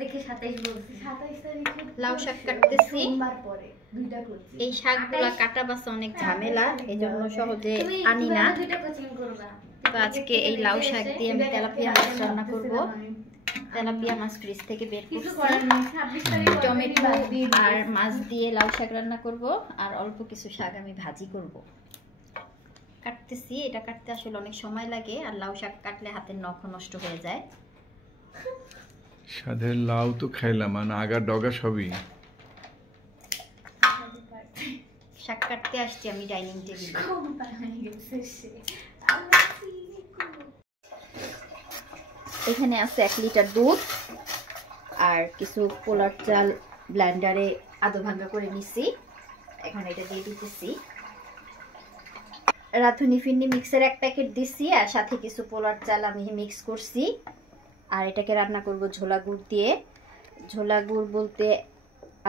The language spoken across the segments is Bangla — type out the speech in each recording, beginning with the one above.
দেখে 27 বলছি 27 তারিখে লাউ শাক কাটতেছি সোমবার পরে দুইটা করছি এই শাকগুলা কাটা বাছা অনেক ঝামেলা এজন্য সহজে আনি না দুইটা কোচিং করবা তো আজকে এই লাউ শাক দিয়ে আমি তেলাপিয়া মাছ রান্না করব তেলাপিয়া মাছ ফ্রিজ থেকে বের করছি টমেটো আর মাছ দিয়ে লাউ শাক রান্না করব আর অল্প কিছু শাক আমি ভাজি করব কাটতেছি এটা কাটতে আসলে অনেক সময় লাগে আর লাউ শাক কাটলে হাতের নখ নষ্ট হয়ে যায় সাধের লাউ তো খাইলাম আর আগা ডগা সবই শাক কাটতে আসছি আমি ডাইনিং টেবিলে এখানে আছে 1 লিটার দুধ আর কিছু পোলার চাল ব্লেন্ডারে আধা ভাঙা করে নিছি এখন এটা দিয়ে দিতেছি রাঁধুনি ফিন্নি মিক্সের 1 প্যাকেট দিছি আর সাথে কিছু পোলার চাল আমি মিক্স করছি আর এটাকে রান্না করব ঝোলা গুড় দিয়ে ঝোলা গুড় বলতে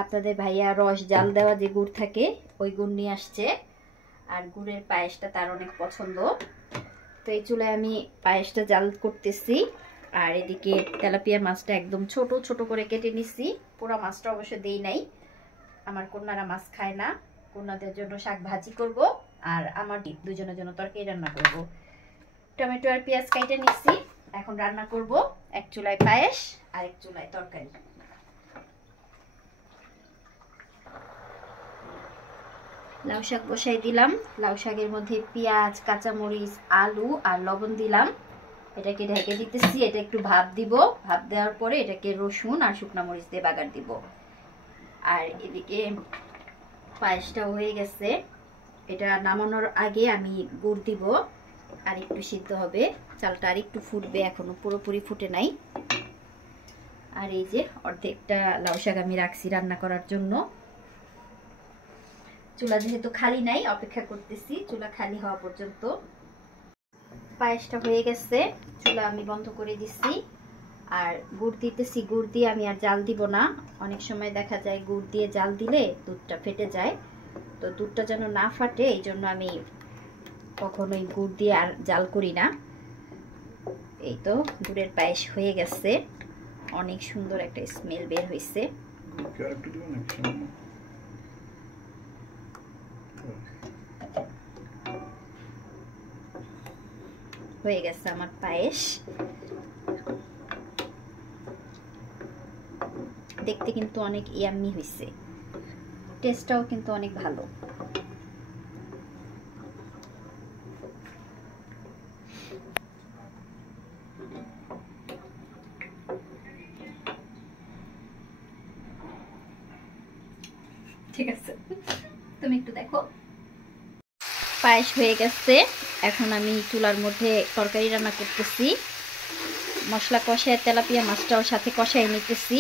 আপনাদের ভাইয়া রস জাল দেওয়া যে গুড় থাকে ওই গুড় নিয়ে আসছে আর গুড়ের পায়েসটা তার অনেক পছন্দ তো এই চুলায় আমি পায়েসটা জাল করতেছি আর এদিকে তেলাপিয়া মাছটা একদম ছোট ছোট করে কেটে নিছি পুরো মাছটা অবশ্য দেই নাই আমার কন্যারা মাছ খায় না কন্যাদের জন্য শাক ভাজি করব আর আমার দুজনের জন্য তরকারি রান্না করব টমেটো আর পেঁয়াজ কেটে নিছি এখন রান্না করব এক চুলায় পায়েস আর এক চুলায় তরকারি লাউ শাক বসাই দিলাম লাউ শাকের মধ্যে পেঁয়াজ কাঁচামরিচ আলু আর লবণ দিলাম এটাকে ঢেকে দিতেছি এটা একটু ভাপ দিব ভাপ দেওয়ার পরে এটাকে রসুন আর শুকনো মরিচ দিয়ে বাগার দিব আর এদিকে পায়েসটা হয়ে গেছে এটা নামানোর আগে আমি গুড় দিব আর একটু সিদ্ধ হবে চালটা আর একটু ফুটবে এখনো পুরোপুরি ফুটে নাই আর এই যে অর্ধেকটা লাউ শাক আমি রাখছি রান্না করার জন্য চুলা যেহেতু খালি নাই অপেক্ষা করতেছি চুলা খালি হওয়া পর্যন্ত পায়েসটা হয়ে গেছে চুলা আমি বন্ধ করে দিচ্ছি আর গুড় দিতেছি গুড় দিয়ে আমি আর জাল দিব না অনেক সময় দেখা যায় গুড় দিয়ে জাল দিলে দুধটা ফেটে যায় তো দুধটা যেন না ফাটে এই জন্য আমি কখনোই গুড় দিয়ে আর জাল করি না এই তো গুড়ের পায়েস হয়ে গেছে অনেক সুন্দর একটা স্মেল বের হয়েছে হয়ে গেছে আমার পায়েস দেখতে কিন্তু অনেক ইয়াম্মি হয়েছে টেস্টটাও কিন্তু অনেক ভালো ঠিক আছে তুমি একটু দেখো পায়েস হয়ে গেছে এখন আমি চুলার মধ্যে তরকারি রান্না করতেছি মশলা কষায় তেলাপিয়া মাছটাও সাথে কষায় নিতেছি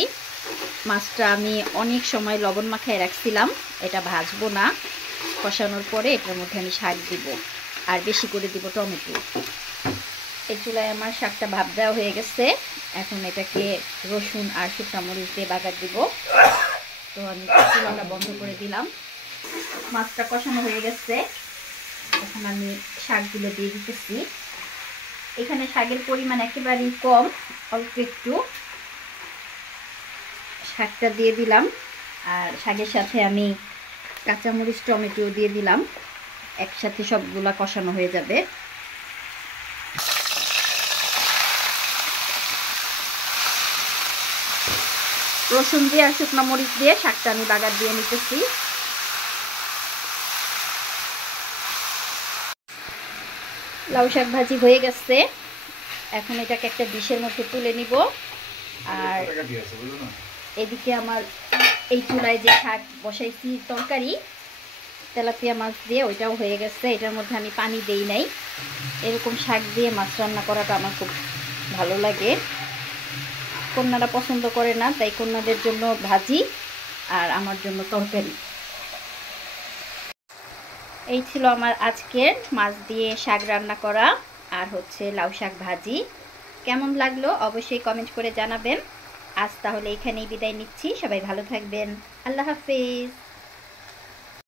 মাছটা আমি অনেক সময় লবণ মাখায় রাখছিলাম এটা ভাজবো না কষানোর পরে এটার মধ্যে আমি শাক দিব আর বেশি করে দিব টমেটো এই চুলায় আমার শাকটা ভাপ দেওয়া হয়ে গেছে এখন এটাকে রসুন আর শুকনো মরিচ দিয়ে বাগার দিব তো আমি চুলাটা বন্ধ করে দিলাম মাছটা কষানো হয়ে গেছে এখন আমি শাকগুলো দিয়ে দিতেছি এখানে শাকের পরিমাণ একেবারেই কম অল্প একটু শাকটা দিয়ে দিলাম আর শাকের সাথে আমি কাঁচামরিচ টমেটো দিয়ে দিলাম একসাথে সবগুলা কষানো হয়ে যাবে রসুন দিয়ে আর শুকনো মরিচ দিয়ে শাকটা আমি বাগার দিয়ে নিতেছি লাউ শাক ভাজি হয়ে গেছে এখন এটাকে একটা ডিশের মধ্যে তুলে নিব আর এদিকে আমার এই চুলায় যে শাক বসাইছি তরকারি তেলাপিয়া মাছ দিয়ে ওইটাও হয়ে গেছে এটার মধ্যে আমি পানি দেই নাই এরকম শাক দিয়ে মাছ রান্না করাটা আমার খুব ভালো লাগে কন্যারা পছন্দ করে না তাই কন্যাদের জন্য ভাজি আর আমার জন্য তরকারি এই ছিল আমার আজকের মাছ দিয়ে শাক রান্না করা আর হচ্ছে লাউ শাক ভাজি কেমন লাগলো অবশ্যই কমেন্ট করে জানাবেন আজ তাহলে এখানেই বিদায় নিচ্ছি সবাই ভালো থাকবেন আল্লাহ হাফেজ